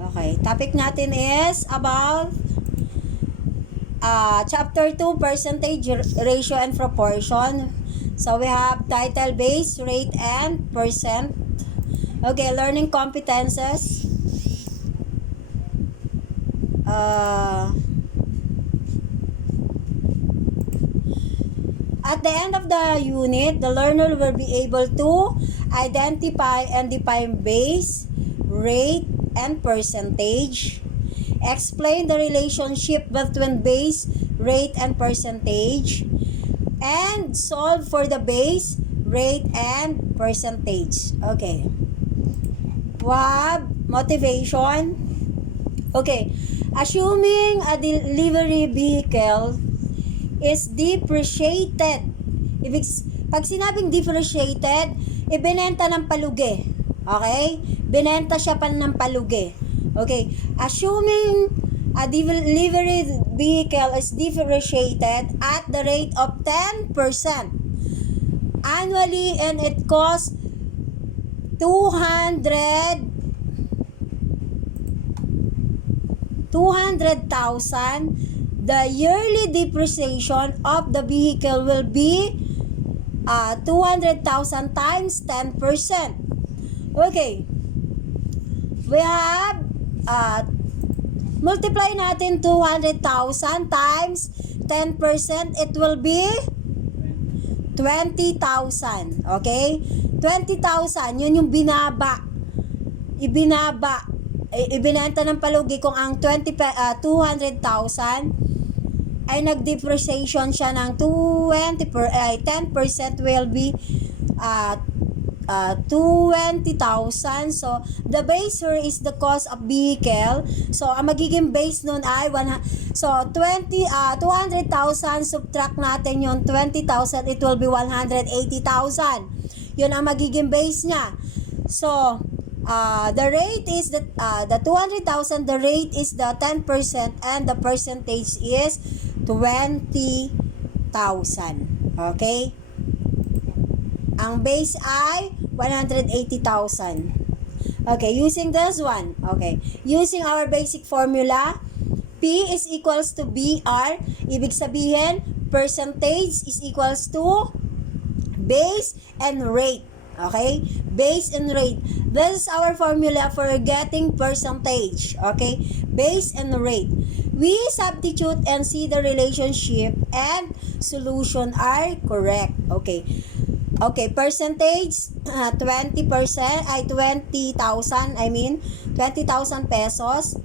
Okay, topic natin is about chapter 2, percentage ratio and proportion. So we have title, base, rate, and percent. Okay, learning competences. At the end of the unit, the learner will be able to identify and define base, rate, and percentage. Explain the relationship between base, rate, and percentage. And solve for the base, rate, and percentage. Okay. WAB, motivation. Okay. Assuming a delivery vehicle is depreciated. Pag sinabing depreciated, ibinenta ng palugi. Okay? Binenta siya pa ng palugi. Okay. Assuming a delivery vehicle is depreciated at the rate of 10% annually and it costs 200,000, the yearly depreciation of the vehicle will be 200,000 times 10%. Okay. We have multiply natin 200,000 times 10%, it will be 20,000. Okay? 20,000, yun yung ibinenta ng palugi kung ang 200,000 ay nag-depreciation siya ng 10% will be 20,000. So, the base here is the cost of vehicle. So, ang magiging base nun ay 200,000 subtract natin yung 20,000, it will be 180,000. Yun ang magiging base niya. So, the rate is the 200,000, the rate is the 10% and the percentage is 20,000. Okay? Ang base ay 180,000. Okay, using this one. Okay, using our basic formula, P is equals to BR. Ibig sabihin, percentage is equals to base and rate. Okay? Base and rate. This is our formula for getting percentage. Okay? Base and rate. We substitute and see the relationship and solution are correct. Okay. Okay, percentage 20% ay 20,000, 20,000 pesos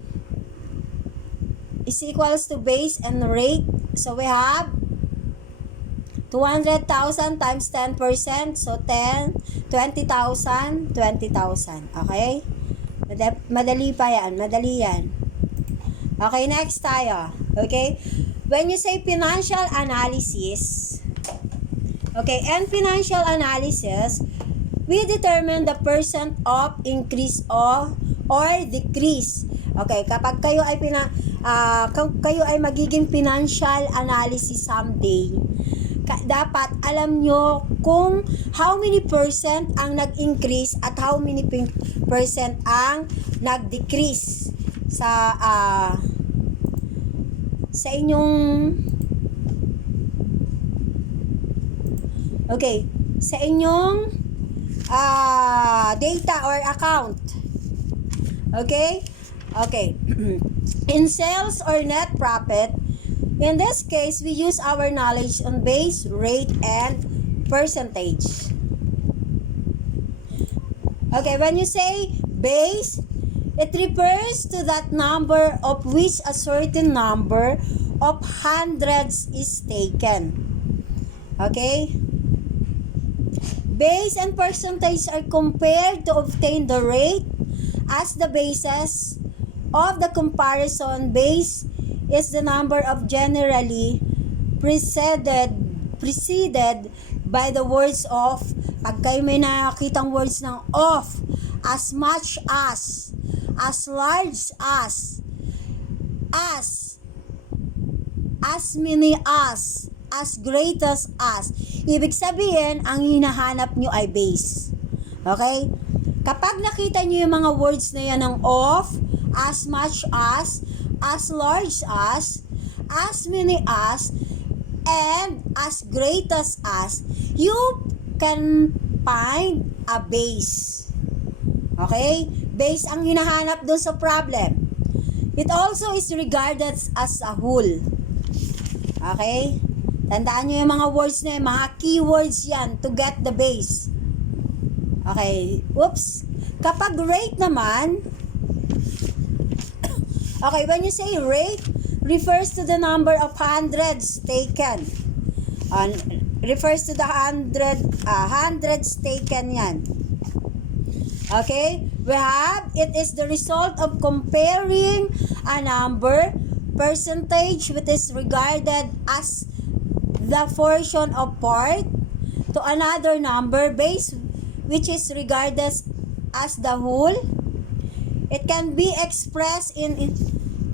is equals to base and rate. So we have 200,000 times 10%, so 20,000, 20,000. Okay? Madali pa yan, madali yan. Okay, next tayo. Okay? When you say financial analysis, okay, and financial analysis, we determine the percent of increase or decrease. Okay, kapag kayo ay kayo ay magiging financial analysis someday, dapat alam nyo kung how many percent ang nag-increase at how many percent ang nag-decrease sa inyong sa inyong data or account. Okay? Okay. In sales or net profit, in this case, we use our knowledge on base, rate, and percentage. Okay, when you say base, it refers to that number of which a certain number of hundreds is taken. Okay? Base and percentage are compared to obtain the rate as the basis of the comparison. Base is the number of generally preceded by the words of. Pag kayo may nakakitang words ng of, as much as large as many as great as. Ibig sabihin, ang hinahanap nyo ay base. Okay? Kapag nakita nyo yung mga words na yan ng of, as much as large as many as, and as great as, you can find a base. Okay? Base ang hinahanap dun sa problem. It also is regarded as a whole. Okay? Tandaan nyo yung mga words na yung mga keywords yan to get the base. Okay. Oops. Kapag rate naman, okay, when you say rate, refers to the number of hundreds taken. Refers to the hundreds taken yan. Okay? We have, it is the result of comparing a number, percentage, which is regarded as the portion of part, to another number, base, which is regarded as the whole. It can be expressed in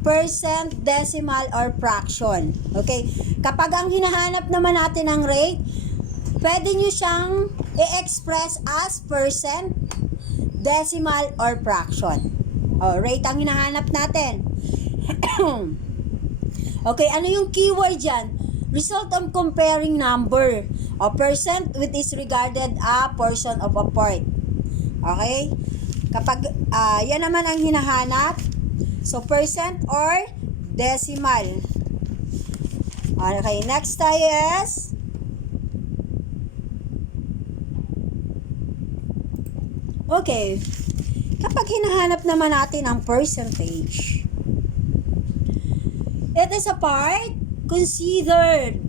percent, decimal, or fraction. Okay? Kapag ang hinahanap naman natin ang rate, pwede nyo siyang i-express as percent, decimal, or fraction. Rate ang hinahanap natin. Okay, ano yung keyword dyan? Result of comparing number. Percent, which is regarded a portion of a part. Okay? Kapag yan naman ang hinahanap, so percent or decimal. Okay, next tayo is okay, kapag hinahanap naman natin ang percentage, it is a part considered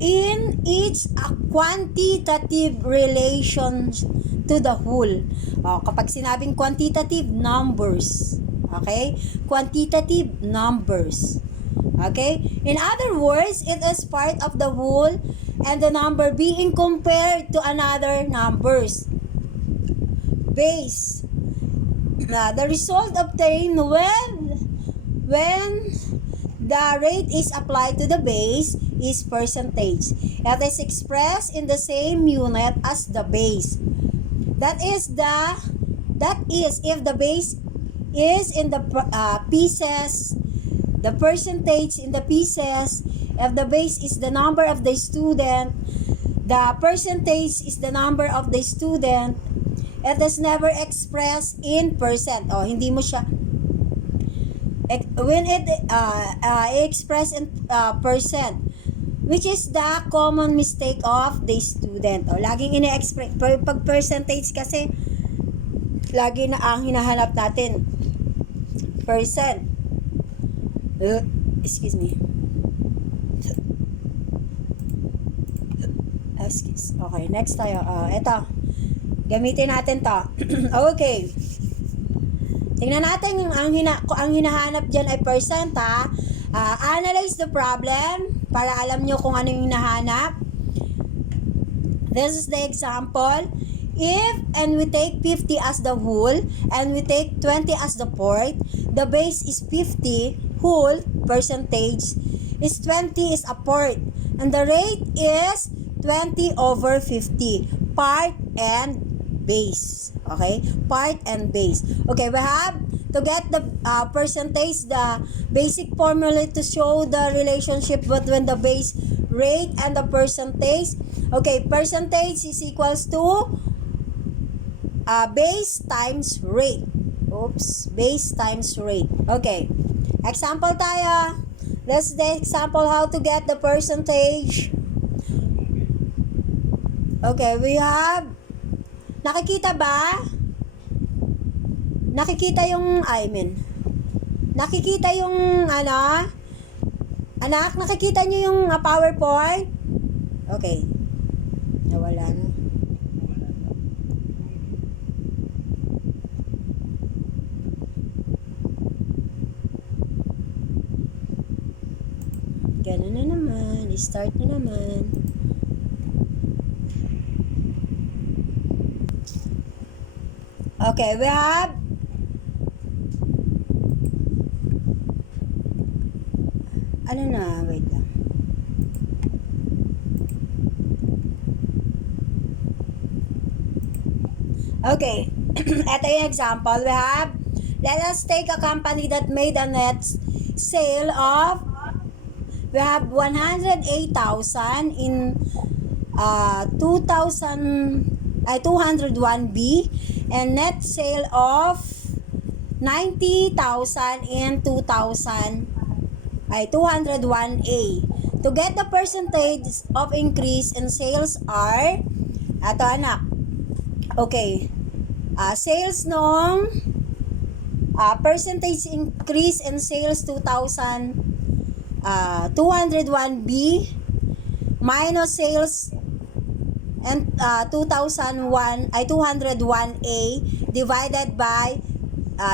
in its quantitative relations to the whole. Kapag sinabing quantitative, numbers. Okay? Quantitative numbers. Okay? In other words, it is part of the whole and the number being compared to another numbers. Base. The result obtained when the rate is applied to the base is percentage. It is expressed in the same unit as the base. That is if the base is in the pieces, the percentage in the pieces. If the base is the number of the student, the percentage is the number of the student. It is never expressed in percent. Hindi mo siya when it expressed in percent, which is the common mistake of the student. Laging ine-express pag percentage kasi lagi na ang hinahanap natin percent. Excuse me. Okay, next tayo. Ito. Gamitin natin to. Okay. Tingnan natin kung ang hinahanap dyan ay percent, ha. Analyze the problem para alam nyo kung ano yung hinahanap. This is the example. If, and we take 50 as the whole, and we take 20 as the part, the base is 50, whole, percentage, is 20 is a part, and the rate is 20 over 50, part and base. Okay? Part and base. Okay, we have to get the percentage, the basic formula to show the relationship between the base rate and the percentage. Okay, percentage is equals to base times rate. Oops, base times rate. Okay, example tayo. Let's the example how to get the percentage. Okay, we have, nakikita ba? Nakikita yung, nakikita yung, anak, nakikita nyo yung PowerPoint? Okay. Nawala na. Ganun na naman. I-start na naman. Okay, we have wait lang. Okay. Ito yung example. We have Let us take a company that made a net sale of, we have 108,000 in 201B, and net sale of 90,000 in 201A. To get the percentage of increase in sales are, ato anak, okay, sales nung percentage increase in sales 201B minus sales and 201A divided by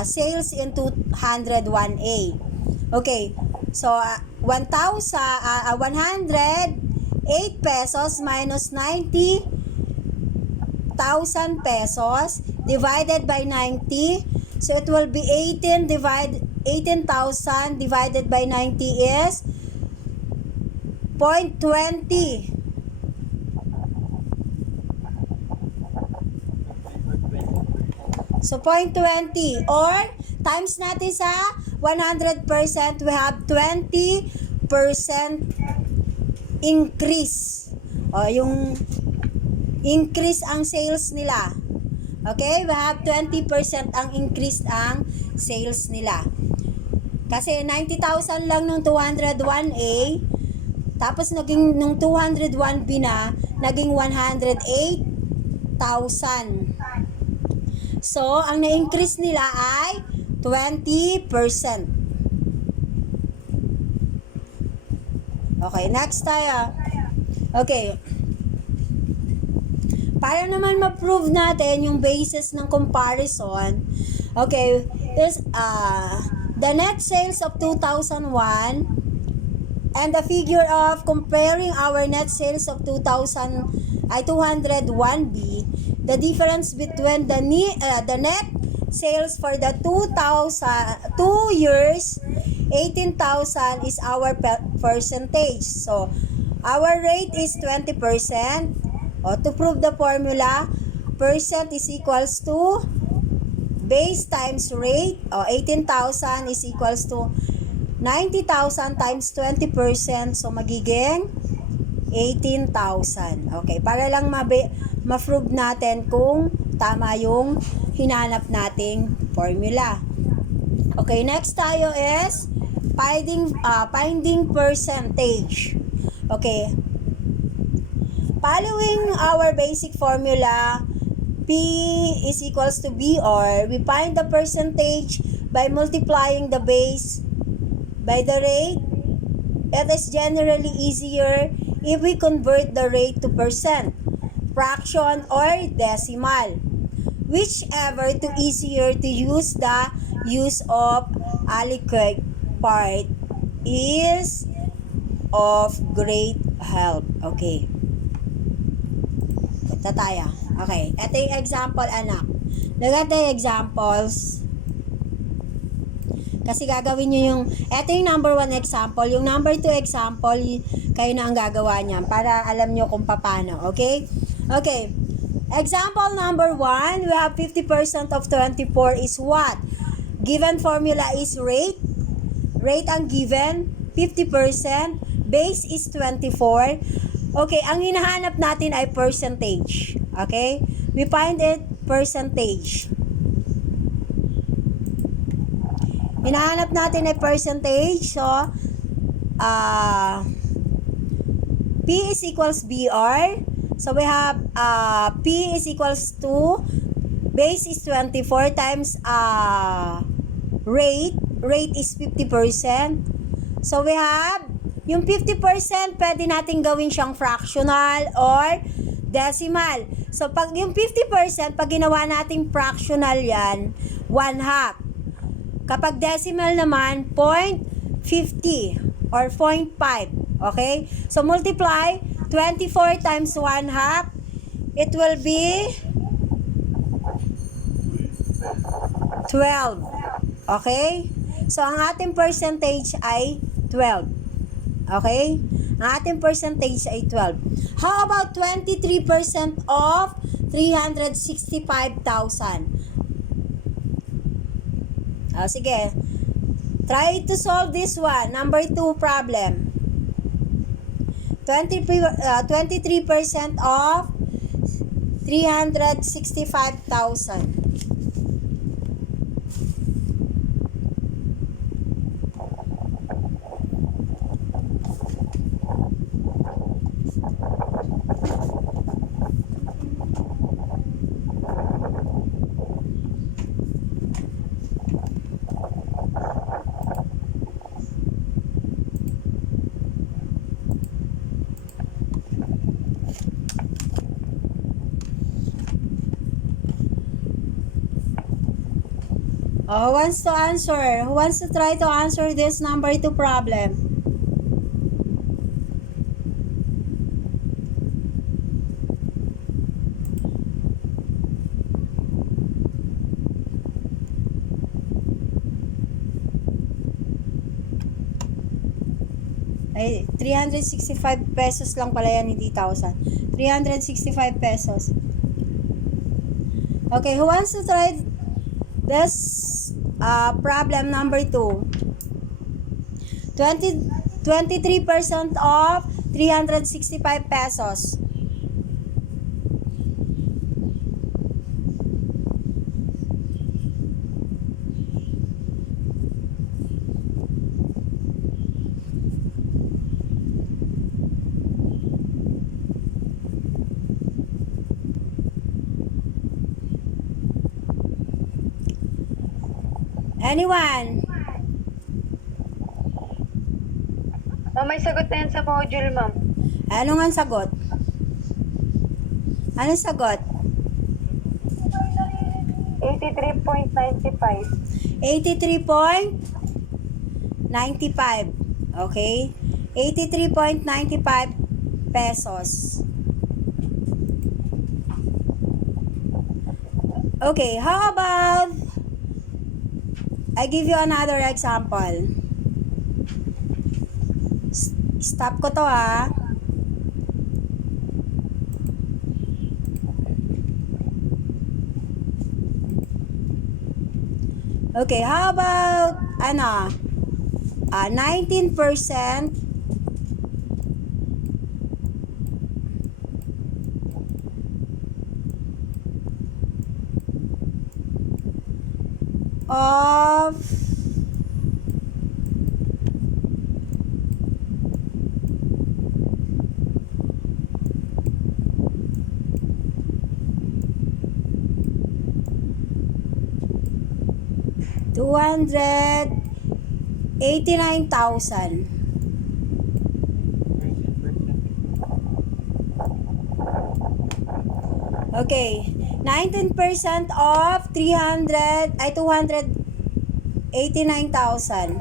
sales in 201A. Okay, so 108 pesos minus 90,000 pesos divided by 90, so it will be 18,000 divided by 90 is 0.20. So 0.20 or times natin sa 100%, we have 20% increase. O yung increase ang sales nila. Okay, we have 20% ang increase ang sales nila. Kasi 90,000 lang nung 201A, tapos naging nung 201B na, naging 108,000. So, ang na-increase nila ay 20%. Okay, next tayo. Okay. Para naman ma-prove natin yung basis ng comparison, okay, is the net sales of 2001 and the figure of comparing our net sales of 201B, the difference between the net sales for the 2 years, 18,000 is our percentage. So, our rate is 20%. O, to prove the formula, percent is equals to base times rate. O, 18,000 is equals to 90,000 times 20%. So, magiging 18,000. Okay, para lang ma-prove natin kung tama yung hinanap nating formula. Okay, next tayo is finding percentage. Okay. Following our basic formula, P is equals to BR, we find the percentage by multiplying the base by the rate. It is generally easier if we convert the rate to percent, fraction, or decimal. Whichever to easier to use, the use of aliquot part is of great help. Okay. Punta tayo. Okay. Ito yung example, anak. Look at the examples. Kasi gagawin nyo yung, ito yung number 1 example. Yung number 2 example, kayo na ang gagawa niyan para alam nyo kung paano. Okay? Okay. Example number 1, we have 50% of 24 is what? Given formula is rate. Rate ang given, 50%. Base is 24. Okay, ang hinahanap natin ay percentage. Okay? We find it percentage. Hinahanap natin ay percentage. So, P is equals BR. So, we have P is equals to base is 24 times rate. Rate is 50%. So, we have yung 50%, pwede natin gawin siyang fractional or decimal. So, pag yung 50%, pag ginawa nating fractional yan, 1/2. Kapag decimal naman, 0.50 or 0.5. Okay? So, multiply 24 times 1/2. It will be 12. Okay? So, ang ating percentage ay 12. Okay? Ang ating percentage ay 12. How about 23% of 365,000? Sige. Try to solve this one. Number 2 problem. 23% of 365,000. Who wants to answer? Who wants to try to answer this number 2 problem? Ay, 365 pesos lang pala yan, hindi 1,000. 365 pesos. Okay, who wants to try this problem number 2? 23% of 365 pesos. Anyone? Ma'am, may sagot na yan sa module, ma'am. Ano nga ang sagot? Anong sagot? 83.95. 83.95. Okay? 83.95 pesos. Okay, how about I give you another example. Stop ko to ha. Okay, how about 19% of 289,000. Okay, 19% of 289,000.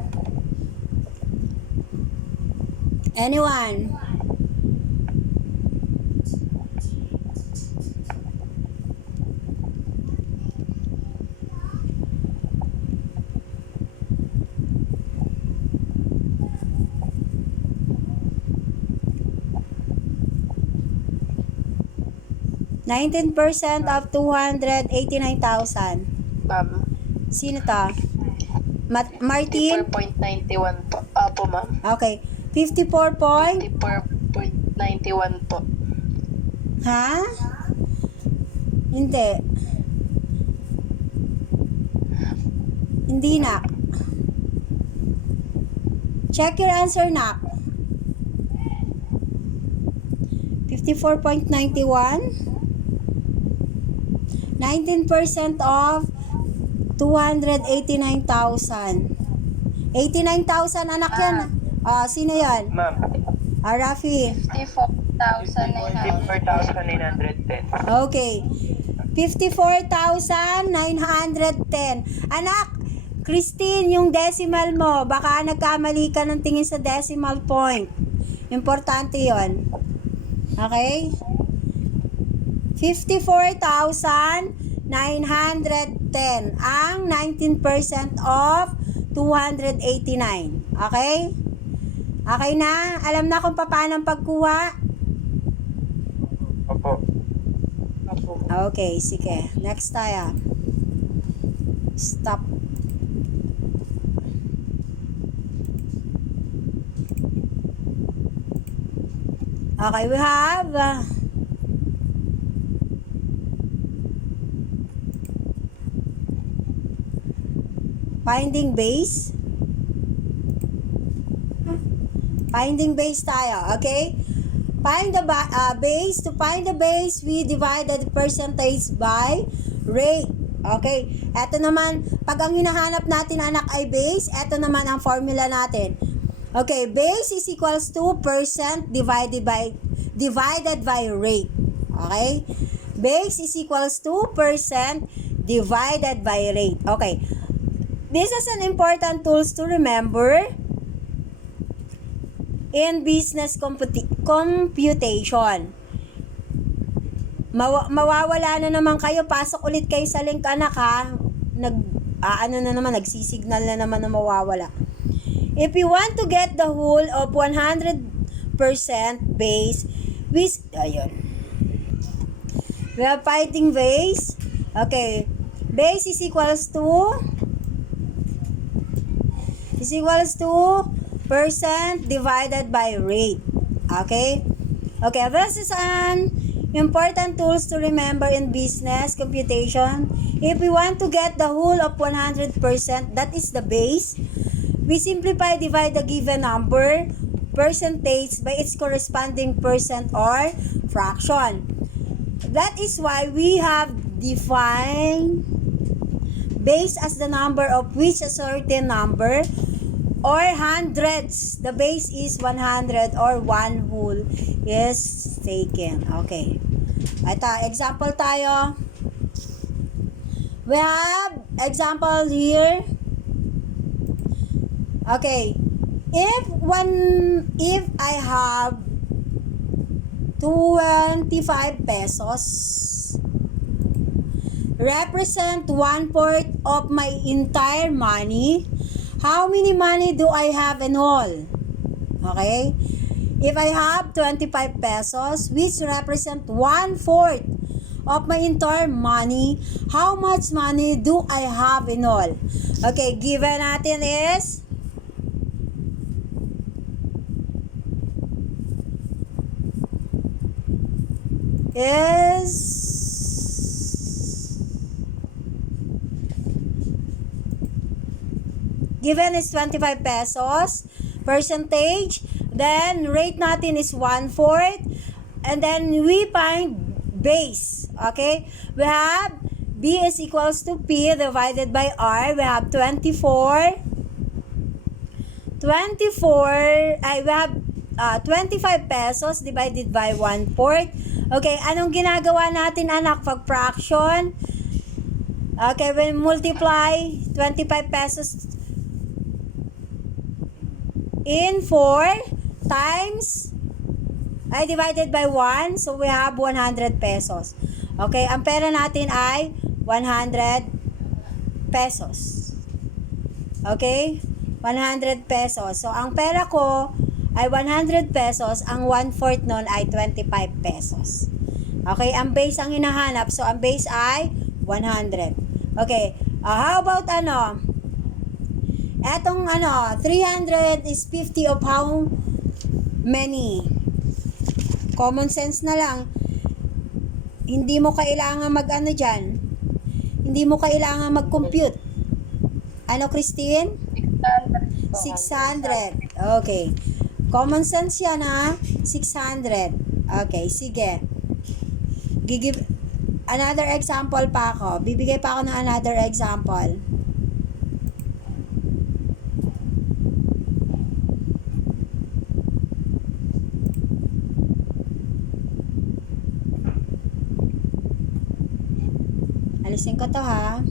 Anyone? %19% of 289,000. Ma'am, Sino to? Martin? 54.91 po. Apo, ma'am. Okay. 54 point? 54.91 po. Ha? Hindi. Hindi na. Check your answer na. 54.91? 19% of 289,000. 89,000 anak yan. Sino yan? Ma'am, Rafi. 54,900. 54,910. Okay. 54,910. Anak, Christine, yung decimal mo, baka nagkamali ka ng tingin sa decimal point. Importante yon. Okay? 54,910 ang 19% of 289. Okay? Okay na? Alam na kung paano ang pagkuha? Opo. Okay, sige. Next tayo. Stop. Okay, we have finding base. Finding base tayo, okay? Find the base. To find the base, we divide the percentage by rate. Okay? Ito naman, pag ang hinahanap natin anak ay base, ito naman ang formula natin. Okay, base is equals to percent divided by rate. Okay? Base is equals to percent divided by rate. Okay. This is an important tools to remember in business computation. Mawawala na naman kayo. Pasok ulit kayo sa link anak ha. Nagsisignal na naman na mawawala. If you want to get the whole of 100% base, we have finding base. Okay. Base is equals to percent divided by rate. Okay? Okay, this is an important tools to remember in business computation. If we want to get the whole of 100%, that is the base. We simplify, divide the given number, percentage, by its corresponding percent or fraction. That is why we have defined base as the number of which a certain number or hundreds, the base is 100 or one whole is taken. Okay. Ito, example tayo. We have example here. Okay. If I have 25 pesos represent 1/4 of my entire money, how many money do I have in all? Okay? If I have 25 pesos, which represent 1/4 of my entire money, how much money do I have in all? Okay, given natin is given is 25 pesos, percentage, then rate natin is 1/4, and then we find base. Okay? We have B is equals to P divided by R. We have 24. We have 25 pesos divided by 1/4. Okay, anong ginagawa natin anak pag fraction? Okay, when multiply 25 pesos in 4 times divided by 1, so we have 100 pesos. Okay, ang pera natin ay 100 pesos. Okay? 100 pesos. So, ang pera ko ay 100 pesos, ang 1/4 nun ay 25 pesos. Okay, ang base ang hinahanap. So, ang base ay 100. Okay, how about etong 300 is 50 of how many? Common sense na lang. Hindi mo kailangan dyan. Hindi mo kailangan mag-compute. Ano, Christine? 600. Okay. Common sense yan ha. 600. Okay, sige. Give another example pa ako. Bibigay pa ako ng another example. Alisin ko to ha.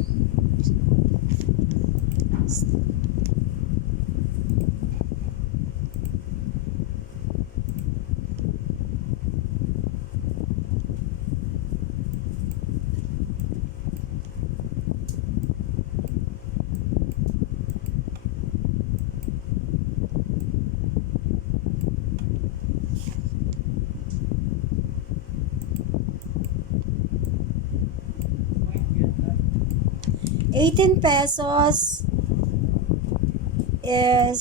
$18 pesos is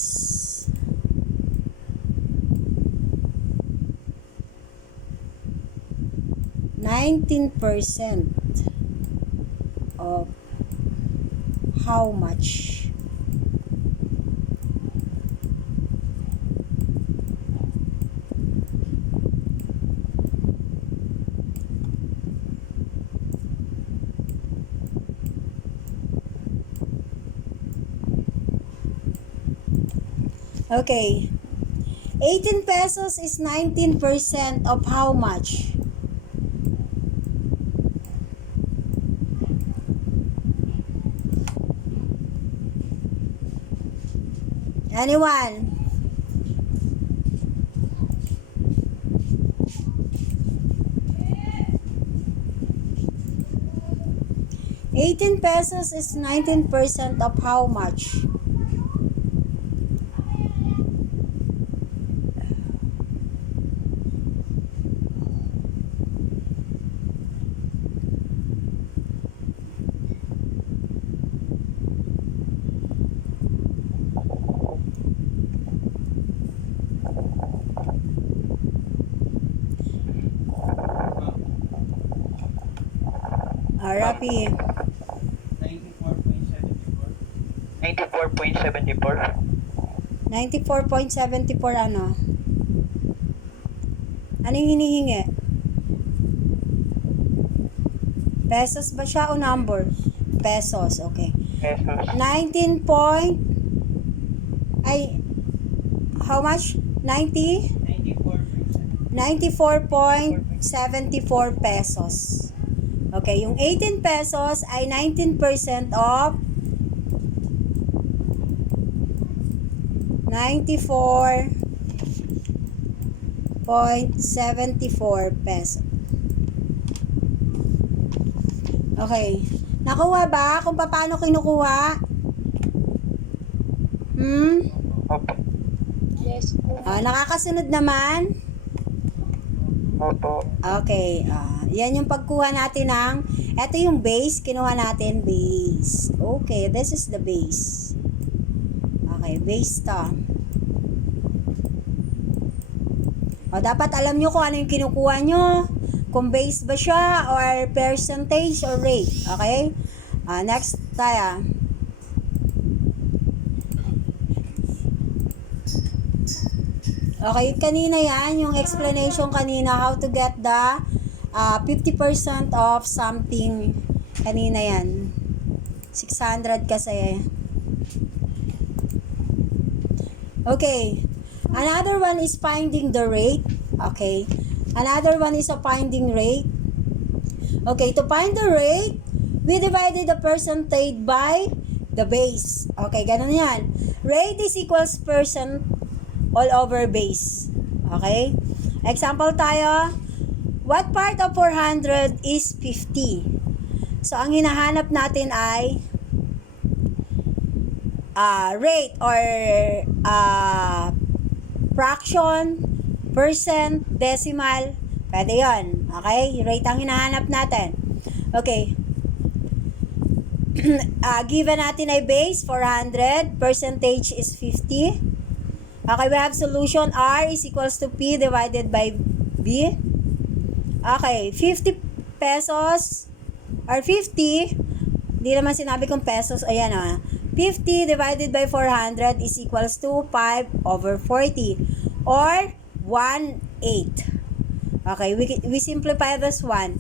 19% of how much? Okay. 18 pesos is 19% of how much? Anyone? $18 is 19% of how much? Rapi. 94.74. 94.74 ano? Ano yung hinihingi? Pesos ba siya o number? Pesos, okay. Pesos. 19 point... Ay... How much? 94.74 pesos. Okay, yung 18 pesos ay 19% of 94.74 peso. Okay. Nakuha ba kung paano kinukuha? Opo. Yes po. Nakakasunod naman? Opo. Okay. Yan yung pagkuha natin ng... Ito yung base. Kinuha natin base. Okay. This is the base. Okay. Base to. Dapat alam nyo kung ano yung kinukuha nyo. Kung base ba siya or percentage or rate. Okay? Next tayo. Okay, kanina yan, yung explanation kanina, how to get the 50% of something. Kanina yan. 600 kasi. Okay. Another one is finding the rate. Okay. Another one is a finding rate. Okay, to find the rate, we divided the percentage by the base. Okay, ganun yan. Rate is equals percent all over base. Okay? Example tayo. What part of 400 is 50? So, ang hinahanap natin ay rate or fraction, percent, decimal. Pwede yun. Okay? Rate ang hinahanap natin. Okay. Given natin ay base, 400. Percentage is 50. Okay, we have solution R is equals to P divided by B. Okay, 50 pesos or 50, di naman sinabi kong pesos, ayan 50 divided by 400 is equals to 5 over 40 or 1/8. Okay, we simplify this one.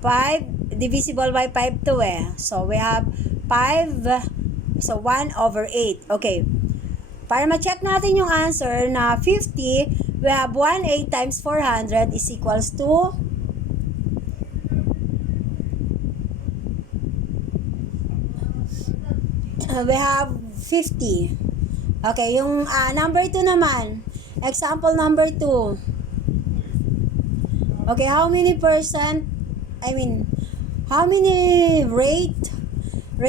5 divisible by 5 to So, we have 5, so 1 over 8. Okay. Para ma-check natin yung answer na 50, we have 1/8 times 400 is equals to we have 50. Okay, yung number 2 naman. Example number 2. Okay, how many percent, how many rate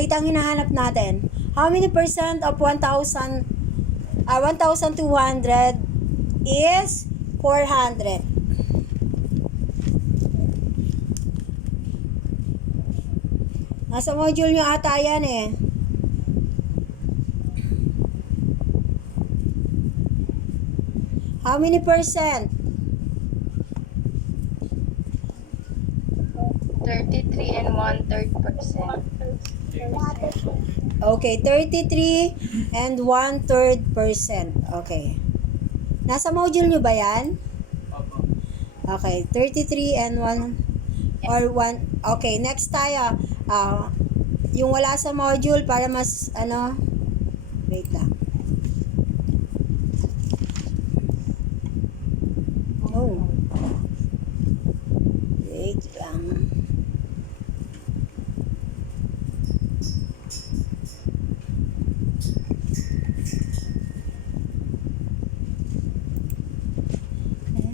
ang hinahanap natin? How many percent of 1,200 is 400? Nasa module nyo ata yan How many percent? 33 and 1/3%. Okay, 33 and 1/3%. Okay. Nasa module nyo ba yan? Okay, 33 and 1 or 1. Okay, next tayo. Yung wala sa module para mas wait lang. Oh. Wait lang.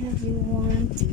Everyone to